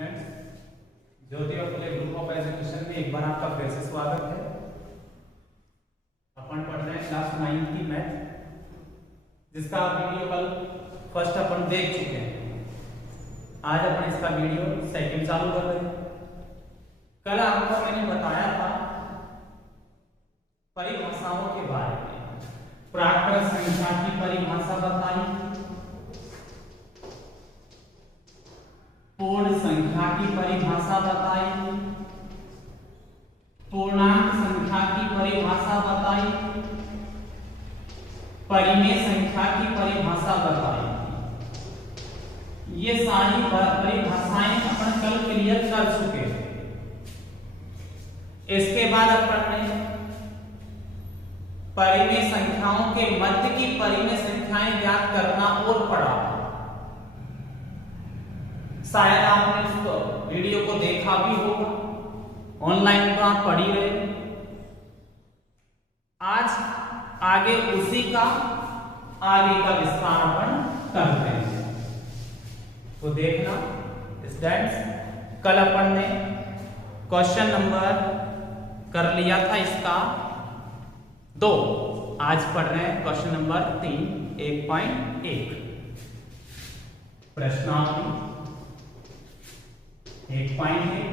Students, ज्योति और फुले group of education में एक बार आपका फिर से स्वागत है। अपन पढ़ रहे हैं क्लास 9 की मैथ, जिसका वीडियो कल फर्स्ट अपन देख चुके हैं। आज अपन इसका वीडियो सेकंड चालू कर रहे हैं। कल आपको मैंने बताया था परिभाषाओं के बारे में, प्राकृत संख्या की परिभाषा बताई, पूर्ण संख्या की परिभाषा बताई, पूर्णांक संख्या की परिभाषा बताई, परिमेय संख्या की परिभाषा बताई। ये सारी परिभाषाएं अपन कल क्लियर कर चुके हैं। इसके बाद अपन ने परिमेय संख्याओं के मध्य की परिमेय संख्याएं ज्ञात करना और पढ़ा। शायद आपने उस वीडियो को देखा भी होगा, ऑनलाइन तो आप पढ़ ही रहे। आज आगे उसी का आगे का विस्तार अपन करते हैं। तो देखना स्टूडेंट्स, कल अपन ने क्वेश्चन नंबर कर लिया था इसका 2, आज पढ़ रहे हैं क्वेश्चन नंबर 3 1.1 प्रश्नावली 1.1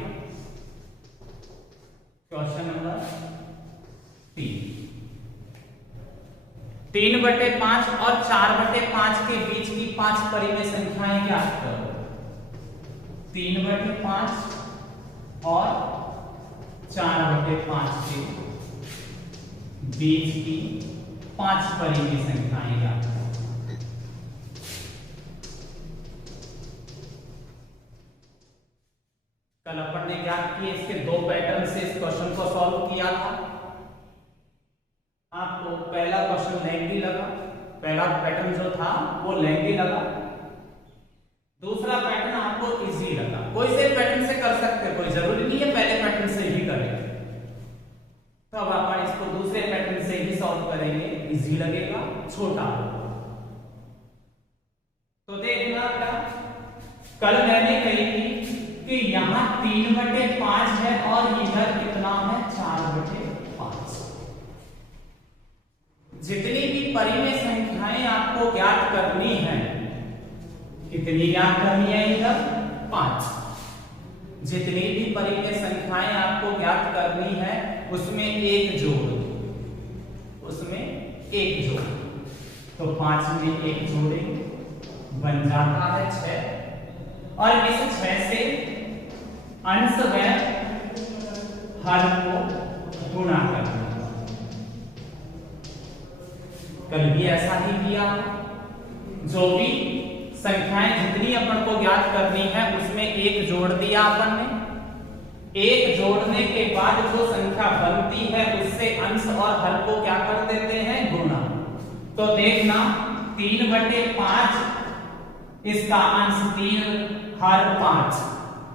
क्वेश्चन नंबर 3/5 और 4/5 के बीच की 5 परिमेय संख्याएं ज्ञात करो। 3/5 और 4/5 के बीच की 5 परिमेय संख्याएं ज्ञात करो। कल अपन ने ज्ञात किए, इसके 2 पैटर्न से इस क्वेश्चन को सॉल्व किया था। आपको पहला क्वेश्चन लेंथी लगा, पहला पैटर्न जो था वो लेंथी लगा, दूसरा पैटर्न आपको इजी लगा। कोई से पैटर्न से कर सकते, कोई जरूरी नहीं है पहले पैटर्न से ही करें। तो अब अपन इसको दूसरे पैटर्न से ही सॉल्व करेंगे, इजी लगेगा, छोटा होगा। तो देखना क्या, कल मैंने कही थी कि यहां 3/5 है और इधर कितना है 4/5। जितनी भी परिमेय संख्याएं आपको ज्ञात करनी है, कितनी ज्ञात करनी है, इधर 5। जितनी भी परिमेय संख्याएं आपको ज्ञात करनी है उसमें एक जोड़, तो 5 में 1 जोड़ेंगे, बन जाता है 6। और इस 6 से अंश व हर को गुणा करना। कल भी ऐसा ही किया। जो भी संख्याएं जितनी अपन को ज्ञात करनी है उसमें 1 जोड़ दिया अपन ने। 1 जोड़ने के बाद जो संख्या बनती है उससे अंश और हर को क्या कर देते हैं, गुणा। तो देखना 3/5, इसका अंश 3, हर 5,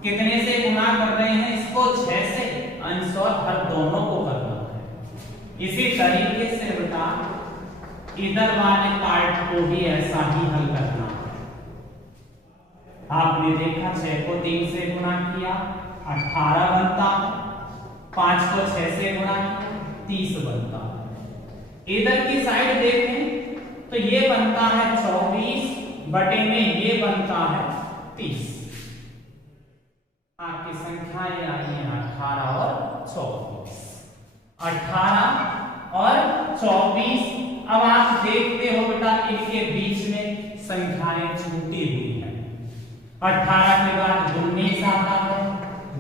कितने से गुणा कर रहे हैं इसको, 6 से। अंश और हर दोनों को करना है। इसी तरीके से बेटा इधर वाले पार्ट को भी ऐसा ही हल करना है। आपने देखा 6 को 3 से गुणा किया 18 बनता, 5 को 6 से गुणा किया 30 बनता। इधर की साइड देखें तो ये बनता है 24 बटे में ये बनता है 30। आपकी संख्याएं आई हैं 18 और 24। 18 और 24। अब आप देखते हो बेटा इनके बीच में संख्याएं छूटी हुई हैं। 18 के बाद 19 आता है,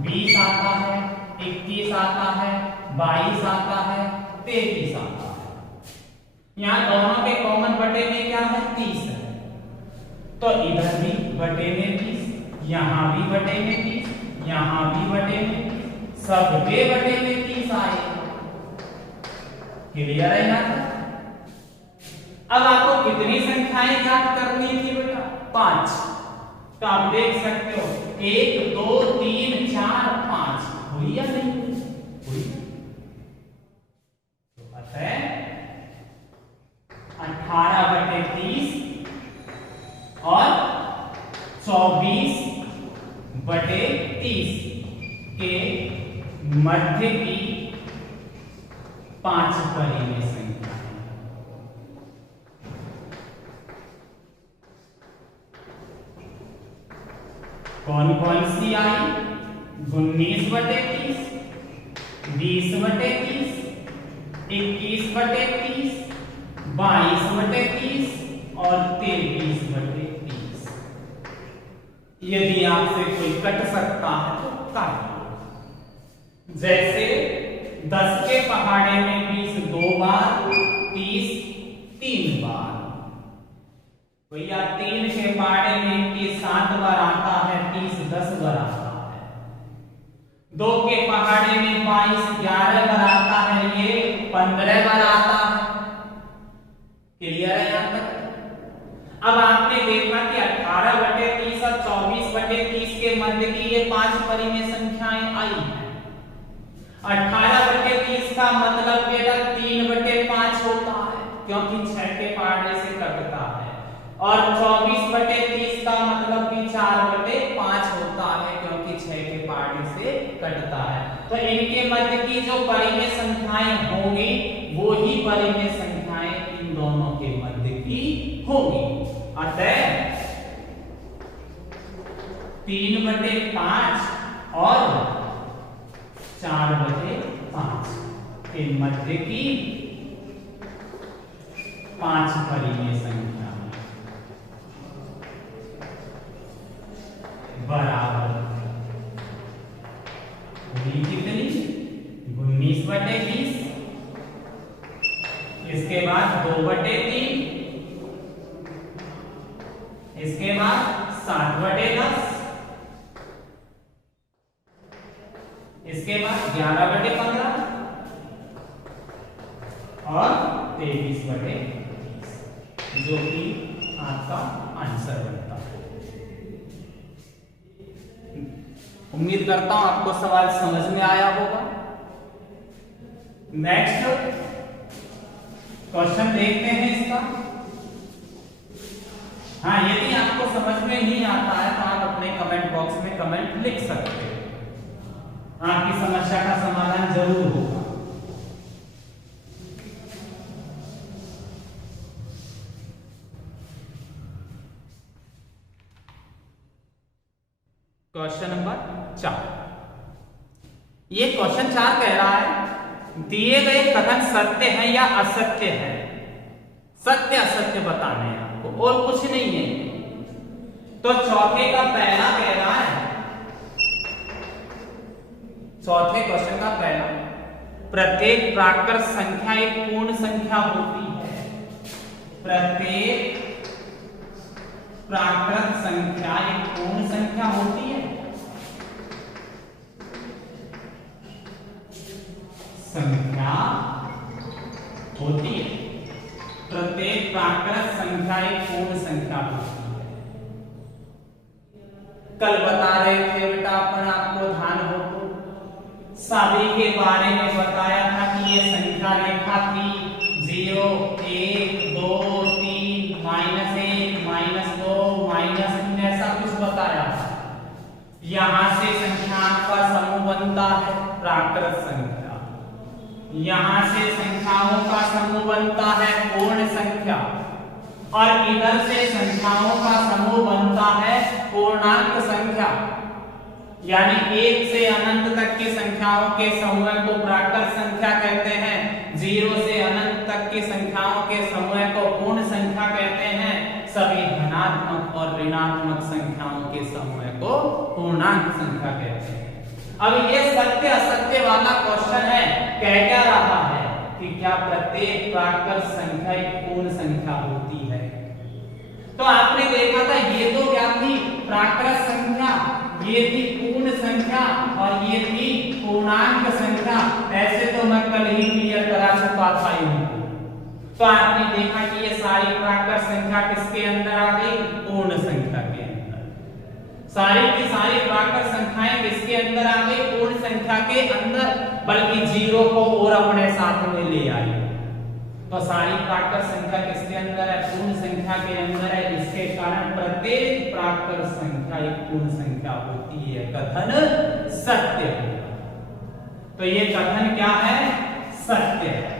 20 आता है, 21 आता है, 22 आता है, 33 आता है। यहां दोनों के कॉमन बटे में क्या है, 30 है। तो इधर भी बटे में 30, यहां भी बटे में 30, यहां भी बटे में 30, सब के बटे में 30 आए। क्लियर है यहां तक? अब आपको कितनी संख्याएं ज्ञात करनी थी बेटा, 5। तो आप देख सकते हो 1 2 3 4 5 हुई या नहीं हुई? तो अतः 18/30 और 24 बटे 30 के मध्य की 5 परिमेय संख्या। कौन कौन सी आई? 19/30, 20/30, 21/30, 22/30 और 23/30। यदि आपसे कोई कट सकता है तो काट लो। जैसे 10 के पहाड़े में 20 2 बार, 30 3 बार। भैया 3 के पहाड़े में 21 7 बार आता है, 30 10 बार आता है। 2 के पहाड़े में 22 11 बार आता है, ये 15 बार आता है। क्लियर है यहां तक? अब आपने देखा कि 18/30 और 24/30 के मध्य की ये 5 परिमेय संख्याएं आई हैं। 18/30 का मतलब बेटा 3/5 होता है, क्योंकि 6 के पहाड़े से कटता है। और 24/30 का मतलब भी 4/5 होता है, क्योंकि 6 के पहाड़े से कटता है। तो इनके मध्य की जो परिमेय संख्याएं होंगी वो ही परिमेय संख्याएं इन दोनों के मध्य की होंगी। अतः 3/5 और 4/5 के मध्य की 5 परिमेय संख्या बराबर हुई कितनी? 19/20। इसके बाद 2/3, इसके बाद 7/10, इसके बाद 11/15 और 23/30, जो कि आपका आंसर बनता है। उम्मीद करता हूं आपको सवाल समझ में आया होगा। नेक्स्ट क्वेश्चन देखते हैं इसका। हाँ, यदि आपको समझ में नहीं आता है तो आप अपने कमेंट बॉक्स में कमेंट लिख सकते हैं, आपकी समस्या का समाधान जरूर होगा। Question number 4। ये क्वेश्चन 4 कह रहा है दिए गए कथन सत्य है या असत्य है। सत्य असत्य बताने हैं आपको, और कुछ नहीं है। तो चौथे का पहला कह रहा है, चौथे क्वेश्चन का पहला, प्रत्येक प्राकृत संख्या एक पूर्ण संख्या होती है। प्रत्येक प्राकृत संख्या एक पूर्ण संख्या होती है। संख्या होती है, प्रत्येक प्राकृत संख्या एक पूर्ण संख्या होती है। कल बता रहे थे बेटा अपन, आपको ध्यान हो तो, सभी के बारे में बताया था कि ये संख्या रेखा थी 0 1 2 3 -1 -2 -0, ऐसा कुछ बताया था। यहां से संख्या का समूह बनता है प्राकृत संख्या, यहां से संख्याओं का समूह बनता है पूर्ण संख्या, और इधर से संख्याओं का समूह बनता है पूर्णांक संख्या। यानी 1 से अनंत तक की संख्याओं के समूह को प्राकृत संख्या कहते हैं, 0 से अनंत तक की संख्याओं के समूह को पूर्ण संख्या कहते हैं, सभी धनात्मक और ऋणात्मक संख्याओं के समूह को पूर्णांक संख्या कहते हैं। अब ये सत्य असत्य वाला क्वेश्चन है, कह क्या रहा है कि क्या प्रत्येक प्राकृत संख्या एक पूर्ण संख्या होती है। तो आपने देखा था ये तो क्या थी, प्राकृत संख्या, ये थी पूर्ण संख्या और ये थी पूर्णांक संख्या। ऐसे तो मैं कल ही क्लियर करा चुका था इनको। तो आपने देखा कि ये सारी प्राकृत संख्या किसके अंदर आ गई, पूर्ण संख्या के अंदर। सारी की सारी प्राकृत संख्याएं किसके अंदर आ गई, पूर्ण संख्या के अंदर, बल्कि 0 को और अपने साथ में ले आई। तो सारी प्राकृत संख्या किसके अंदर है? पूर्ण संख्या के अंदर है। इसके कारण प्रत्येक प्राकृत संख्या एक पूर्ण संख्या होती है। कथन सत्य है। तो ये कथन क्या है? सत्य है।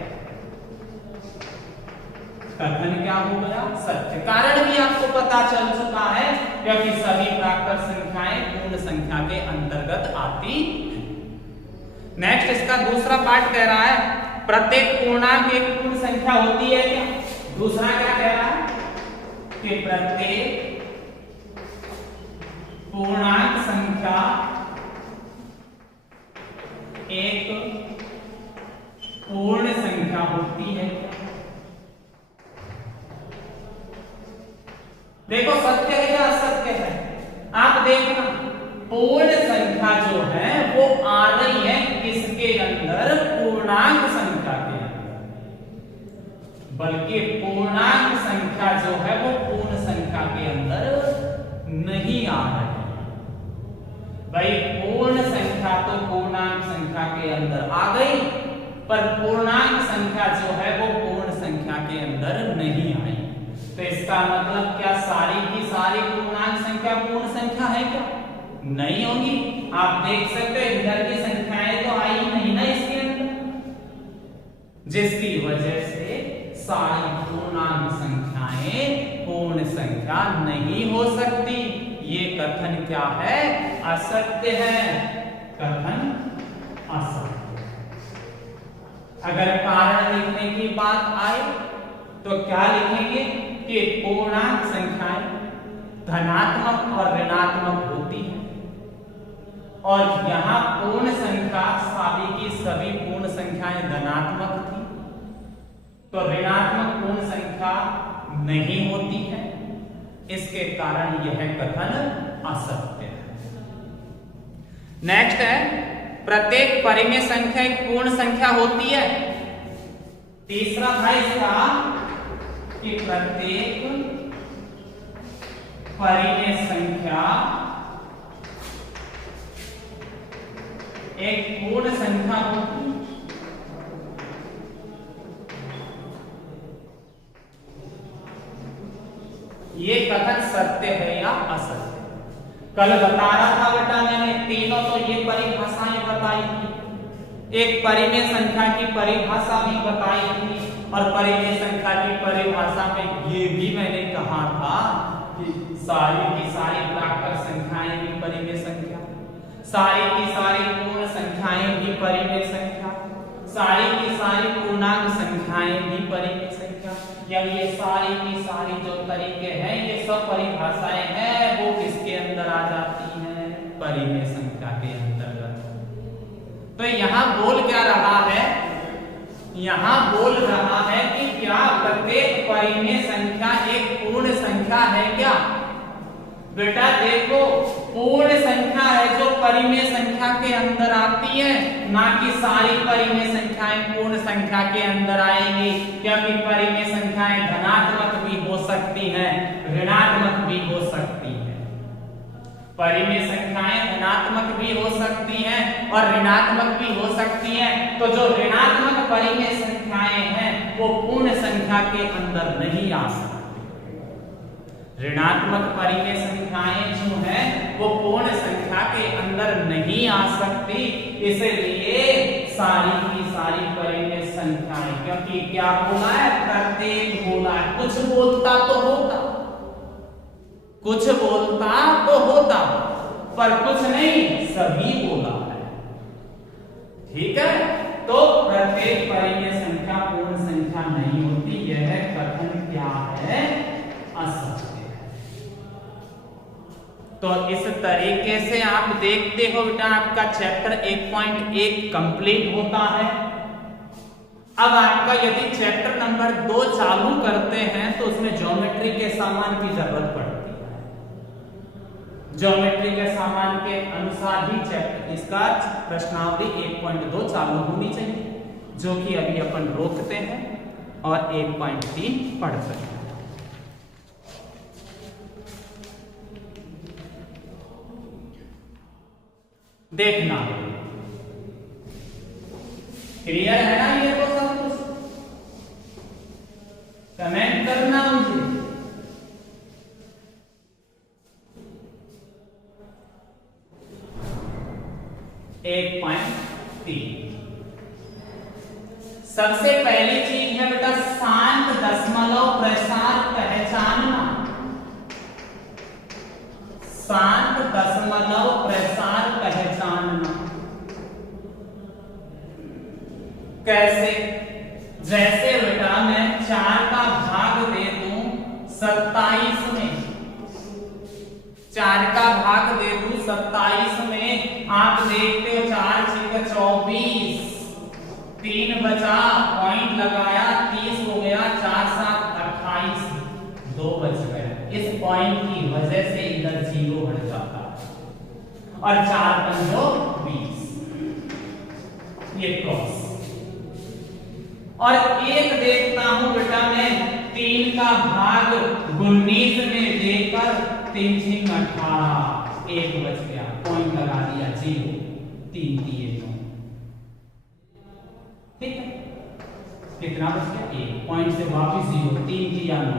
कथन क्या हो गया? सत्य। कारण भी आपको पता चल चुका है क्योंकि सभी प्राकृत संख्याएं पूर्ण संख्या के अंतर्गत आती है। नेक्स्ट इसका दूसरा पार्ट कह रहा है प्रत्येक पूर्णांक एक पूर्ण संख्या होती है क्या? दूसरा क्या कह रहा है कि प्रत्येक पूर्णांक संख्या एक पूर्ण संख्या होती है। देखो सत्य है या असत्य है? आप देखना पूर्ण संख्या जो है वो आ रही है किसके अंदर? पूर्णांक संख्या के अंदर। बल्कि पूर्णांक संख्या जो है वो पूर्ण संख्या के अंदर नहीं आ रही है। भाई पूर्ण संख्या तो पूर्णांक संख्या के अंदर आ गई, पर पूर्णांक संख्या जो है वो पूर्ण संख्या के अंदर नहीं आई। तो इसका मतलब क्या सारी की सारी पूर्णांक संख्या पूर्ण संख्या है क्या? नहीं होगी। आप देख सकते हैं इधर की संख्याएं तो आई नहीं ना इसके अंदर, जिसकी वजह से सारी पूर्णांक संख्याएं पूर्ण संख्या नहीं हो सकती। ये कथन क्या है? असत्य है। कथन असत्य। अगर कारण लिखने की बात आए तो क्या लिखेंगे कि पूर्णांक संख्याएं धनात्मक और ऋणात्मक होती है, और यहां पूर्ण संख्या सभी की सभी पूर्ण संख्याएं धनात्मक थी, तो ऋणात्मक पूर्ण संख्या नहीं होती है। इसके कारण यह कथन असत्य है। नेक्स्ट है प्रत्येक परिमेय संख्या एक पूर्ण संख्या होती है। तीसरा था इसका कि प्रत्येक परिमेय संख्या एक पूर्ण संख्या होती है। ये कथन सत्य है या असत्य? कल बता रहा था बेटा मैंने, तीनों तो ये परिभाषाएं बताई थी। एक परिमेय संख्या की परिभाषा भी बताई थी, और परिमेय संख्या की परिभाषा में ये भी मैंने कहा था कि सारी की सारी प्राकृत संख्याएं भी परिमेय संख्या, सारी की सारी पूर्ण संख्याएं भी परिमेय संख्या, सारी की सारी पूर्णांक संख्याएं भी परिमेय संख्या, या ये सारी की सारी जो तरीके हैं ये सब परिभाषाएं हैं वो किसके अंदर आ जाती हैं? परिमेय संख्या के अंतर्गत। तो यहाँ बोल क्या रहा है? यहाँ बोल रहा है कि क्या प्रत्येक परिमेय संख्या एक पूर्ण संख्या है क्या? बेटा देखो पूर्ण संख्या है जो परिमेय संख्या के अंदर आती है, ना कि सारी परिमेय संख्याएं पूर्ण संख्या के अंदर आएंगी, क्योंकि परिमेय संख्याएं धनात्मक भी हो सकती हैं, ऋणात्मक भी हो सकती हैं। परिमेय संख्याएं धनात्मक भी हो सकती हैं और ऋणात्मक भी हो सकती हैं। तो जो ऋणात्मक परिमेय संख्याएं हैं वो पूर्ण संख्या के अंदर नहीं आ सकती। ऋणात्मक परिमेय संख्याएं जो हैं वो पूर्ण संख्या के अंदर नहीं आ सकती। इसलिए सारी की सारी परिमेय संख्याएं, क्योंकि क्या बोला है? प्रत्येक बोला है। कुछ बोलता तो होता, कुछ बोलता तो होता, पर कुछ नहीं, सभी बोला है। ठीक है, तो प्रत्येक परिमेय संख्या पूर्ण संख्या नहीं होती। यह कथन क्या है? असत्य। तो इस तरीके से आप देखते हो बेटा आपका चैप्टर 1.1 कंप्लीट होता है। अब आपका यदि चैप्टर नंबर 2 चालू करते हैं तो उसमें ज्योमेट्री के सामान की जरूरत पड़ती है। ज्योमेट्री के सामान के अनुसार ही चैप्टर इसका प्रश्नावली 1.2 चालू होनी चाहिए, जो कि अभी अपन रोकते हैं और 1.3 पढ़ते हैं। देखना क्लियर है ना? ये तो सब कुछ 1.3। सबसे पहली चीज है बेटा शांत दशमलव प्रसार पहचानना। शांत दशमलव प्रसार पहचानना कैसे? जैसे बेटा मैं 4 का भाग दे दूं 27 में, 4 का भाग दे दूं 27 में, आप देखते हो 4 6 24, 3 बचा, पॉइंट लगाया, 30 हो गया, 4 7 28, 2 बच गया। इस पॉइंट की वजह से इधर 0 हट जाता है और 4 पंजो 20, ये क्रॉस। और एक देखता हूं बेटा मैं 3 का भाग 19 में देकर 3 6 18, 1 बच गया, पॉइंट लगा दिया, 0, 3 3 9, ठीक है। कितना बच गया? 1, पॉइंट से वापस 0, 3 3 9,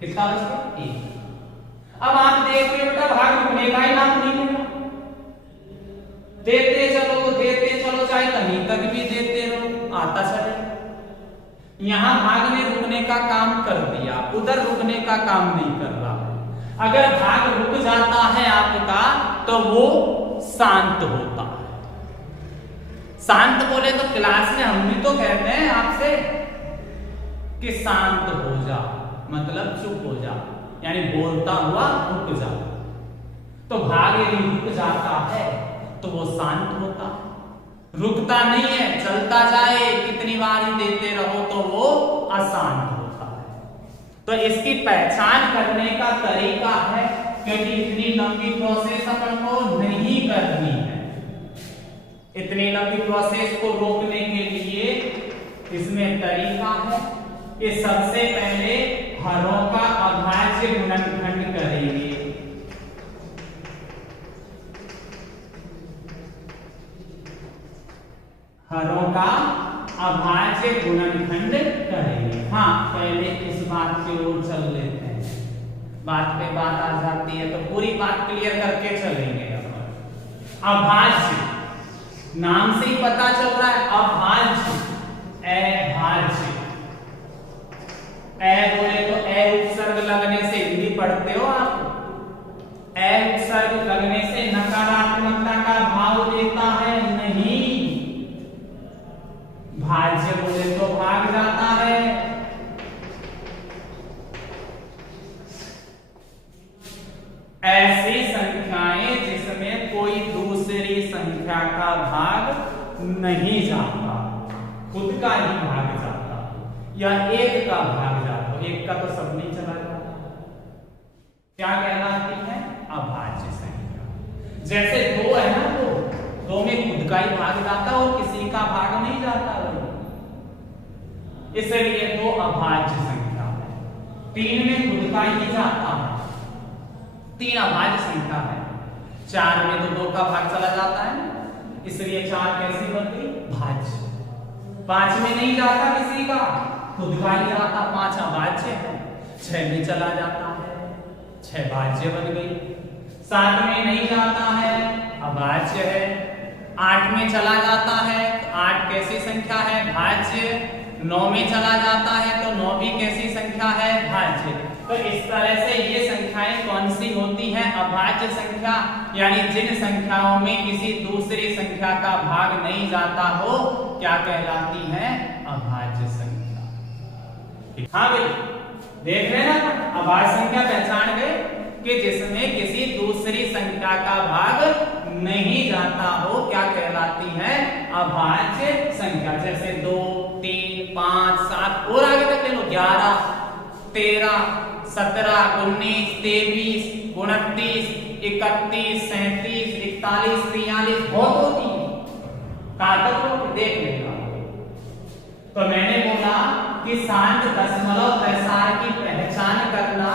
कितना बच गया? 1। अब आप देख रहे हो बेटा भाग रुकने का ही नाम नहीं लेना, देते चलो चाहे कहीं तक भी देते रहो, आता चले। यहां भाग ने रुकने का काम कर दिया, उधर रुकने का काम नहीं कर रहा। अगर भाग रुक जाता है आपका तो वो शांत होता है। शांत बोले तो क्लास में हम भी तो कहते हैं आपसे कि शांत हो जा, मतलब चुप हो जा, यानी बोलता हुआ रुक जा। तो भाग यदि रुक जाता है तो वो शांत होता है। रुकता नहीं है, चलता जाए, कितनी बार ही देते रहो तो वो अशांत होता है। तो इसकी पहचान करने का तरीका है, क्योंकि इतनी लंबी प्रोसेस अपन को नहीं करनी है। इतनी लंबी प्रोसेस को रोकने के लिए इसमें तरीका है कि सबसे पहले हरों का अभाज्य गुणनखंड करेंगे। हरों का अभाज्य गुणनखंड करेंगे। हाँ, पहले इस बात की ओर चल लेते हैं, बात पे बात आ जाती है तो पूरी बात क्लियर करके चलेंगे। अभाज्य नाम से ही पता चल रहा है, अभाज्य, अभाज्य। ए बोले तो ए उपसर्ग लगने से, हिंदी पढ़ते हो आप, ए उपसर्ग लगने से नकारात्मकता का भाव देता है नहीं। भाज्य बोले तो भाग जाता है। ऐसी संख्याएं जिसमें कोई दूसरी संख्या का भाग नहीं जाता, खुद का ही भाग जाता, या एक का भाग जाता, एक का तो सब नहीं चला जाता, क्या कहलाती है? अभाज्य संख्या। जैसे 2 है ना, 2 में खुद का ही भाग जाता और किसी का भाग नहीं जाता, इसलिए 2 अभाज्य संख्या है। 3 में खुद का ही जाता है, 3 अभाज्य संख्या है। 4 में तो 2 का भाग चला जाता है, इसलिए 4 कैसी बन गई? भाज्य। 5 में नहीं जाता किसी का, खुद का ही जाता, 5 अभाज्य है। 6 में चला जाता है, 6 भाज्य बन गई। 7 में नहीं जाता है, अभाज्य है। 8 में चला जाता है, 8 कैसी संख्या है? भाज्य। 9 में चला जाता है तो 9 भी कैसी संख्या है? भाज्य। तो इस तरह से ये संख्याएं कौन सी होती हैं? अभाज्य संख्या, यानी जिन संख्याओं में किसी दूसरी संख्या का भाग नहीं जाता हो, क्या कहलाती हैं? अभाज्य संख्या। हाँ भाई, देख रहे हैं ना, अभाज्य संख्या पहचान गए कि जिसमें किसी दूसरी संख्या का भाग नहीं जाता हो, क्या कहलाती है? अभाज्य संख्या। जैसे 2 3 5 7 और आगे तक ले लो, 11 13 17 19 23 29 31 37 41 43 बहुत होती है, काटक देख लेगा। तो मैंने बोला कि शांत दशमलव प्रसार की पहचान करना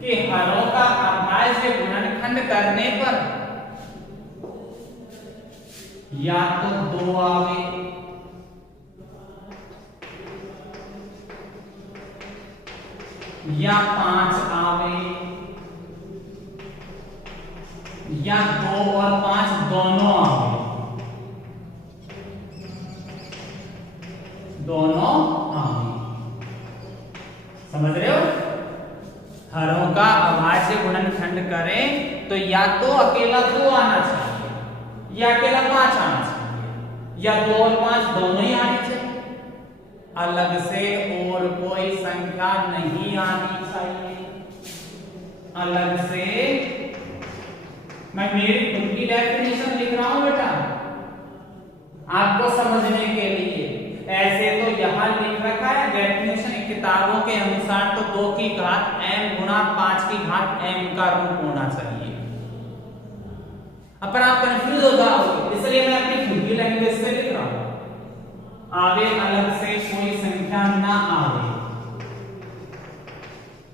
कि हरों का अभाज्य गुणनखंड करने पर या तो 2 आवे या 5 आवे या 2 और 5 दोनों आवे, दोनों आवे। समझ रहे हो? हरों का अभाज्य गुणनखंड करें तो या तो अकेला 2 आना चाहिए या अकेला 5 आना चाहिए या 2 और 5 दोनों ही आने चाहिए, अलग से और कोई संख्या नहीं आनी चाहिए। अलग से मैं मेरी खुद की डेफिनेशन लिख रहा हूं बेटा आपको समझने के लिए। ऐसे तो यहां लिख रखा है डेफिनेशन किताबों के अनुसार तो 2 की घात m गुणा 5 की घात m का रूप होना चाहिए। अब पर आप कंफ्यूज हो जाओगे, इसलिए मैं अपनी खुद की लैंग्वेज से लिख रहा हूं। आवे अलग से कोई संख्या ना आवे,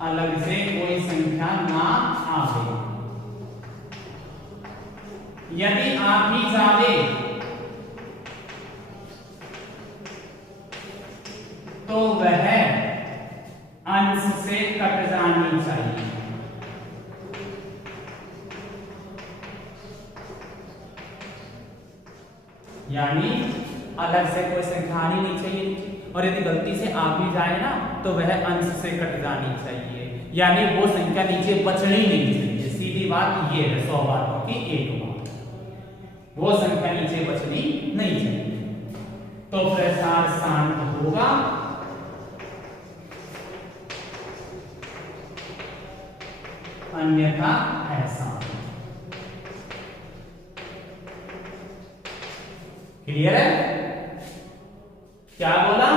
अलग से कोई संख्या ना आवे। यदि आ भी जावे तो वह अंश से कट जानी चाहिए। यानी अलग से कोई संख्या आनी नहीं चाहिए, और यदि गलती से आ भी जाए ना तो वह अंश से कट जानी चाहिए, यानी वो संख्या नीचे बचनी नहीं चाहिए। सीधी बात ये है, 100 बातों की एक बात, वो संख्या नीचे बचनी नहीं चाहिए। तो प्रसार शांत होगा, अन्यथा ऐसा। क्लियर है? क्या बोला?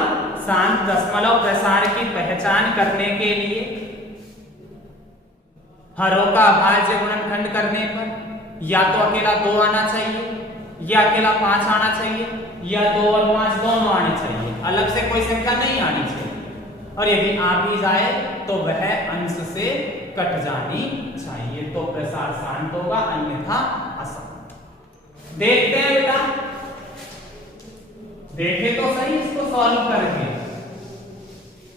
शांत दशमलव प्रसार की पहचान करने के लिए हरों का अभाज्य गुणनखंड करने पर या तो अकेला 2 आना चाहिए या अकेला 5 आना चाहिए या 2 और 5 दोनों आने चाहिए, अलग से कोई संख्या नहीं आनी चाहिए। और यदि आ भी जाए तो वह अंश से कट जानी चाहिए, तो प्रसार शांत होगा, अन्यथा अशांत। देखते हैं बेटा, देखे तो सही इसको सॉल्व करके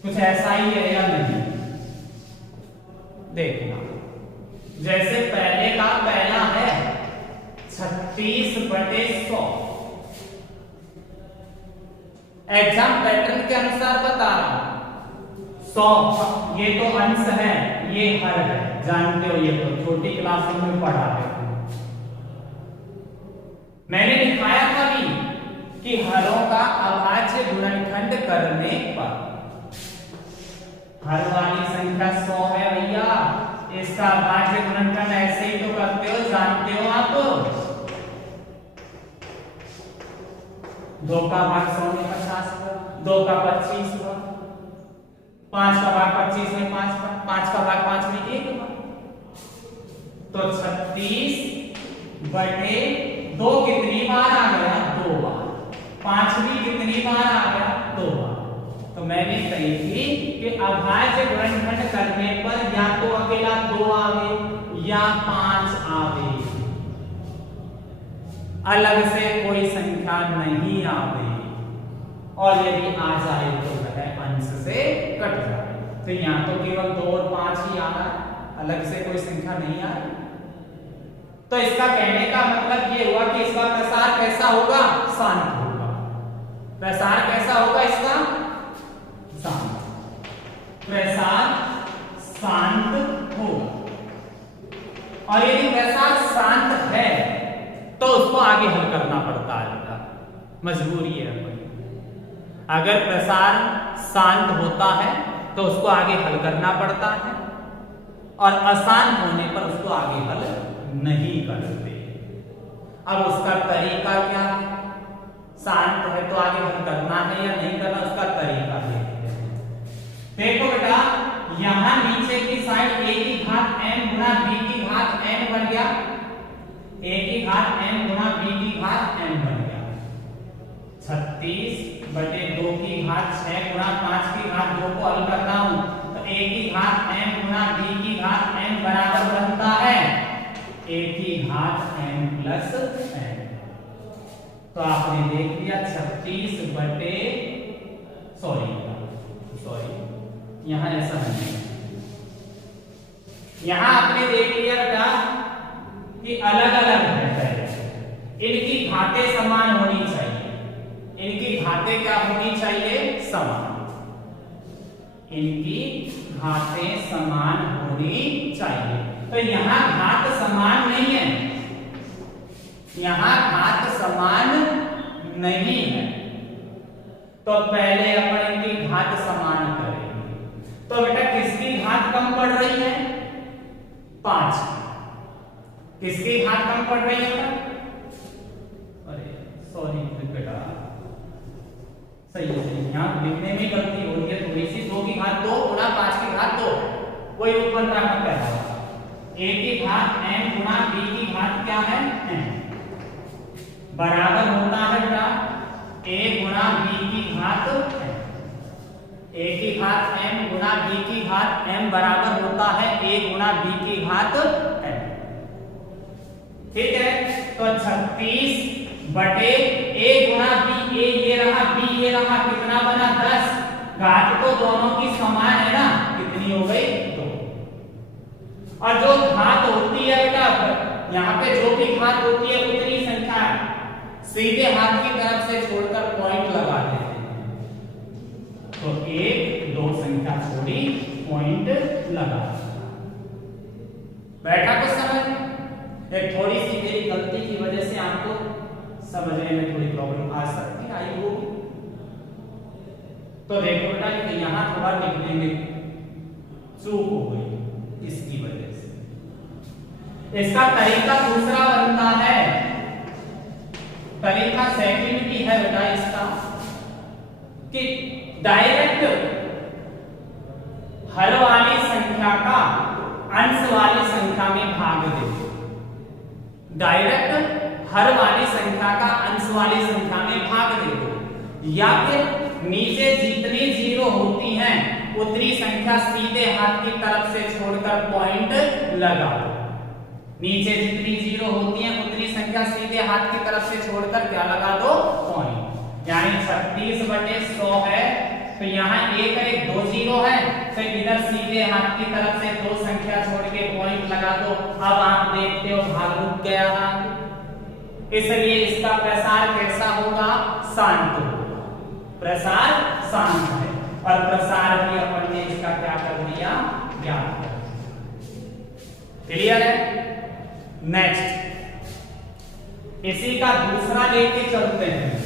कुछ ऐसा ही है या नहीं। देखना, जैसे पहले का पहला है 36/100। एग्जाम पैटर्न के अनुसार बता रहा हूं। 100 ये तो अंश है, ये हर है, जानते हो, ये तो छोटी क्लासों में पढ़ा है। मैंने दिखाया था भी कि हरों का अभाज्य गुणनखंड करने पर हर वाली संख्या 100 है भैया, इसका अभाज्य गुणनखंड ऐसे ही तो करते हो, जानते हो आप। 2 का भाग 100 में 50 पर, 2 का 25 पर, 5 का भाग 25 में 5 पर, 5 का भाग 5 में 1 पर। तो 36/2 कितनी बार आ गया? 2 बार। 5 भी कितनी बार आ गया? 2 बार। तो मैंने कही थी कि अभाज्य गुणनखंड करने पर या तो अकेला 2 आवे या 5 आवे, अलग से कोई संख्या नहीं आवे, और यदि आ जाए तो वह अंश से कट जाए। तो यहां तो केवल 2 और 5 ही आ रहा है, अलग से कोई संख्या नहीं आ रही। तो इसका कहने का मतलब ये हुआ कि इसका प्रसार कैसा होगा? शांत होगा। प्रसार कैसा होगा इसका? शांत। प्रसार शांत होगा, और यदि प्रसार शांत है तो उसको आगे हल करना पड़ता है बेटा, मजबूरी है। अगर प्रसार शांत होता है तो उसको आगे हल करना पड़ता है, और अशांत होने पर उसको आगे हल नहीं करते। अब उसका तरीका क्या है? शांत है तो आगे हल करना है या नहीं करना, उसका तरीका देखते हैं। देखो बेटा, यहां नीचे की साइड a की घात n गुणा b की घात n बन गया, a की घात n गुणा b की घात n बन गया। 36/2 की घात 6 गुणा 5 की घात 2 को हल करना हूं तो a की घात n गुणा b की घात n बराबर बनता है a की घात n प्लस n। तो आपने देख लिया 36 सॉरी यहां ऐसा नहीं है। यहां आपने देख लिया बेटा कि कि अलग अलग है पहले, इनकी घातें समान होनी चाहिए, इनकी घातें क्या होनी चाहिए, समान, इनकी घातें समान होनी चाहिए। तो यहां घात समान नहीं है, यहां घात समान नहीं है, तो पहले अपन इनकी घात समान करेंगे। तो बेटा किसकी घात कम पड़ रही है, 5, किसकी घात कम पड़ रही है, अरे सॉरी बेटा, सही है, यहाँ लिखने में गलती हो रही है थोड़ी सी, 2 की घात 2 गुणा 5 की घात 2, वही ऊपर का कर रहा है, a की घात m गुणा b की घात क्या है, m, बराबर होता है बेटा a गुणा b की घात m, a की घात m गुणा b की घात m बराबर होता है a गुणा b की घात m। ठीक है, तो 36 बटे a गुणा b, a ये रहा b ये रहा, कितना बना 10, घात तो दोनों की समान है ना, कितनी हो गई 2। और जो घात होती है बेटा, यहाँ पे जो भी घात होती है उतनी संख्या सीधे हाथ की तरफ से छोड़कर पॉइंट लगा देते हैं, तो 1 2 संख्या छोड़ी पॉइंट लगा, बैठा कुछ समझ में? एक थोड़ी सी मेरी गलती की वजह से आपको समझने में थोड़ी प्रॉब्लम आ सकती है, आई वो, तो देखो बेटा कि यहां थोड़ा लिखने में चूक हो गई, इसकी वजह से। इसका तरीका दूसरा बनता है, तरीका सेकंड भी है बेटा इसका, कि डायरेक्ट हर वाली संख्या का अंश वाली संख्या में भाग दे, डायरेक्ट हर वाली संख्या का अंश वाली संख्या में भाग दे दो, या फिर नीचे जितनी जीरो होती हैं उतनी संख्या सीधे हाथ की तरफ से छोड़कर पॉइंट लगा दो, नीचे जितनी जीरो होती हैं उतनी संख्या सीधे हाथ की तरफ से छोड़कर क्या लगा दो, पॉइंट। यानी 36 बटे 100 है, तो यहाँ एक है 2 जीरो है, तो इधर सीधे हाथ की तरफ से 2 संख्या छोड़ के पॉइंट लगा दो। अब आप देखते हो भाग रुक गया ना, इसलिए इसका प्रसार कैसा होगा, शांत होगा, प्रसार शांत है, और प्रसार भी अपन ने इसका क्या कर दिया, ज्ञात कर दिया। क्लियर है? नेक्स्ट इसी का दूसरा लेके चलते हैं।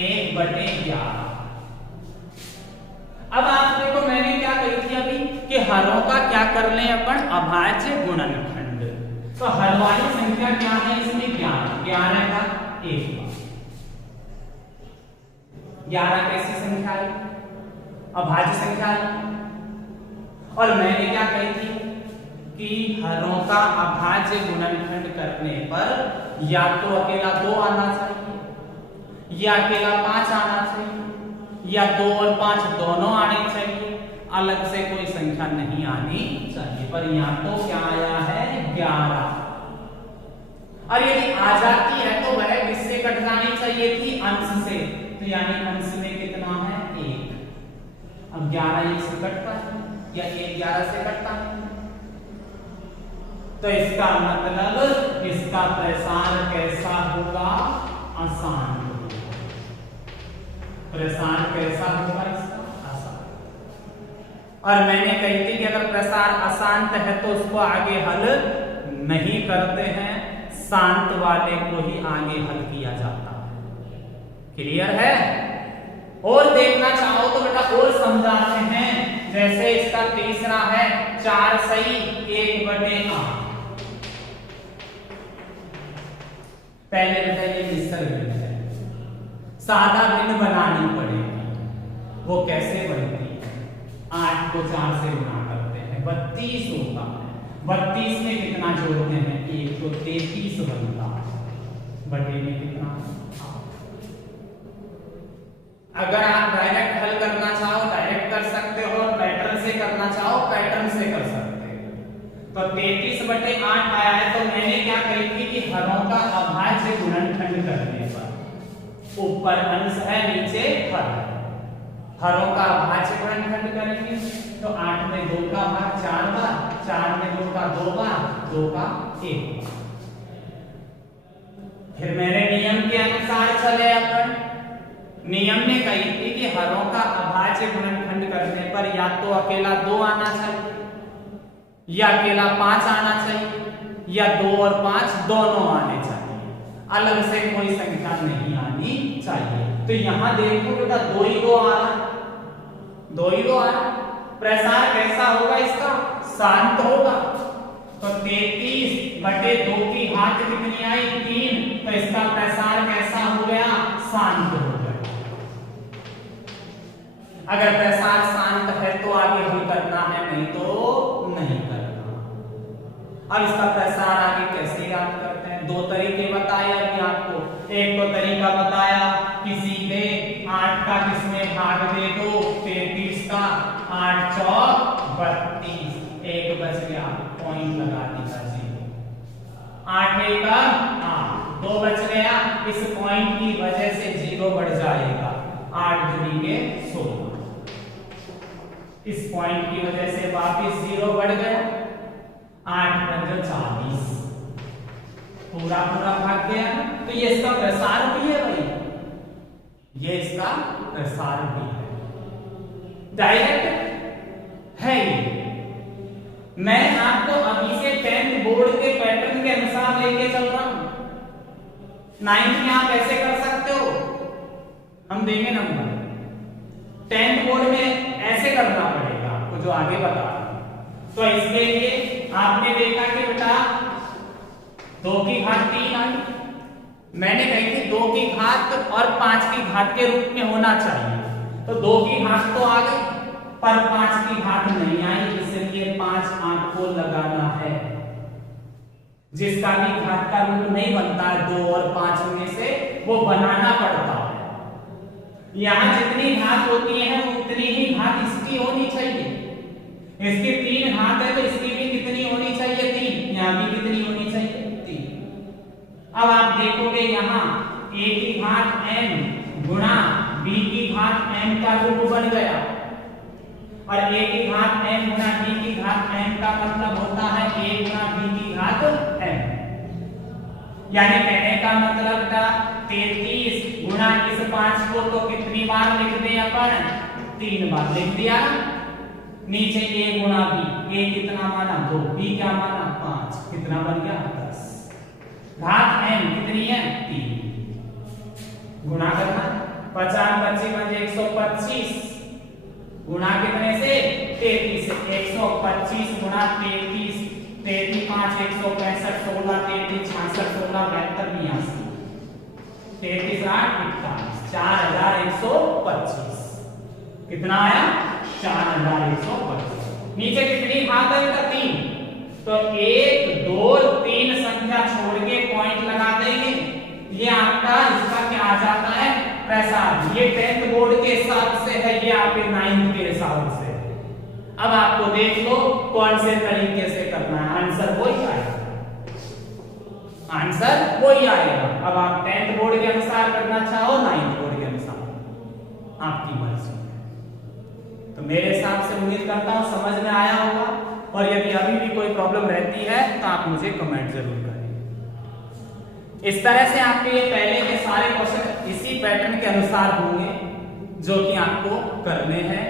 एक बटे 11। अब आप देखो मैंने क्या कही थी अभी कि हरों का क्या कर ले अपन, अभाज्य गुणनखंड। तो हर वाली संख्या क्या है इसमें 11, 11 का 1 11 कैसी संख्या है, अभाज्य संख्या है। और मैंने क्या कही थी कि हरों का अभाज्य गुणनखंड करने पर या तो अकेला 2 आना चाहिए, या अकेला 5 आना चाहिए, या 2 और 5 दोनों आने चाहिए, अलग से कोई संख्या नहीं आनी चाहिए। पर यहाँ तो क्या आया है 11, और यदि आ जाती है तो वह किससे कट जानी चाहिए थी, अंश से। तो यानी अंश में कितना है 1। अब 11 1 से कटता है या 1 11 से कटता है, तो इसका मतलब इसका प्रसार कैसा होगा, आसान होगा। प्रसार कैसा होगा इसका, आसान। और मैंने कही थी कि अगर प्रसार अशांत है तो उसको आगे हल नहीं करते हैं, शांत वाले को ही आगे हल किया जाता है। क्लियर है? और देखना चाहो तो बेटा और समझाते हैं, जैसे इसका तीसरा है 4 सही 1 बटे 8। पहले बेटा ये मिश्र भिन्न है, सादा भिन्न बनानी पड़ेगी। वो कैसे बनती है, 8 को 4 से गुणा करते हैं, 32 होता है। 32 में कितना जोड़ते हैं, 1 तो 33 बनता है, बटे में कितना। अगर आप डायरेक्ट हल करना चाहो डायरेक्ट कर सकते हो, पैटर्न से करना चाहो पैटर्न से कर सकते हो। तो 33 बटे 8 आया है, तो मैंने क्या कही थी कि हरों का अभाज्य गुणनखंड करने पर ऊपर अंश है, नीचे हर है। हरों का अभाज्य गुणनखंड करेंगे तो 8 में 2 का भाग 4 बार, 4 में 2 का 2 बार, 2 का 1 बार। फिर मेरे नियम के अनुसार चले अपन। नियम ने कही थी कि हरों का अभाज्य गुणनखंड करने पर या तो अकेला 2 आना चाहिए या अकेला 5 आना चाहिए या 2 और 5 दोनों आने चाहिए, अलग से कोई संख्या नहीं आनी चाहिए। तो यहां देखो बेटा 2 ही 2 आ रहा, 2 ही 2 आ रहा। प्रसार कैसा होगा इसका? शांत होगा। तो 33/2 की घात कितनी आई? 3। तो इसका प्रसार कैसा हो गया? शांत हो गया। अगर प्रसार शांत है तो आगे हल करना है, नहीं तो नहीं करना। अब इसका प्रसार आगे कैसे याद करते हैं? 2 तरीके बताए अभी आपको। एक तो तरीका बताया कि सीधे 8 का किसमें भाग दे दो? 33 का। 8 चौक 32, 1 बच गया, पॉइंट लगा दीजिए 0। 8 1 8, 2 बच गया, इस पॉइंट की वजह से 0 बढ़ जाएगा। 8 दूनी के 16, इस पॉइंट की वजह से वापस 0 बढ़ गया। 8 पंजे 40, पूरा पूरा भाग गया। तो ये इसका प्रसार भी है भाई, ये इसका प्रसार भी है, डायरेक्ट है ये। मैं आपको अभी से 10th बोर्ड के पैटर्न के अनुसार लेके चल रहा हूं। 9th में आप ऐसे कर सकते हो, हम देंगे नंबर। 10th बोर्ड में ऐसे करना पड़ेगा आपको, जो आगे बता रहा हूं। तो इसके लिए आपने देखा कि बेटा 2 की घात 3 आई, मैंने कही थी 2 की घात और 5 की घात के रूप में होना चाहिए। तो 2 की घात तो आ गई, पर 5 की घात नहीं आई, इसलिए 5 आपको लगाना है। जिसका भी घात का रूप नहीं बनता है 2 और 5 में से, वो बनाना पड़ता है। यहां जितनी घात होती है उतनी ही घात इसकी होनी चाहिए। इसकी 3 घात है तो इसकी भी कितनी होनी चाहिए? 3। यहां भी कितनी होनी चाहिए? 3। अब आप देखोगे यहां a की घात m गुणा b की घात m का रूप बन गया, और a की घात m गुणा b की घात m का मतलब होता है a गुणा b की घात m। यानी कहने का मतलब था 33 गुणा इस 5 को तो कितनी बार लिख दे अपन? 3 बार लिख दिया। नीचे a गुणा b, a कितना माना? 2, b क्या माना? 5, कितना बन गया? 10। घात m कितनी है? 3। गुणा करना 50 25 125, गुणा कितने से? 33 से। 125 गुणा 33, 33 5 165, 16 33 66 16 72 82, 33 8 41, 4125। कितना आया? 4125। नीचे कितनी घात है? 3। तो 1 2 3 संख्या छोड़ के पॉइंट लगा देंगे। ये आपका इसका क्या आ जाता है? प्रसार। ये 10th बोर्ड के हिसाब से है, ये आपके 9th के हिसाब से। अब आपको देख लो कौन से तरीके से करना है, आंसर वही आएगा, आंसर वही आएगा। अब आप 10th बोर्ड के अनुसार करना चाहो, 9th बोर्ड के अनुसार, आपकी मर्जी। तो मेरे हिसाब से उम्मीद करता हूं समझ में आया होगा, और यदि अभी भी कोई प्रॉब्लम रहती है तो आप मुझे कमेंट जरूर करें। इस तरह से आपके ये पहले के सारे क्वेश्चन इसी पैटर्न के अनुसार होंगे जो कि आपको करने हैं।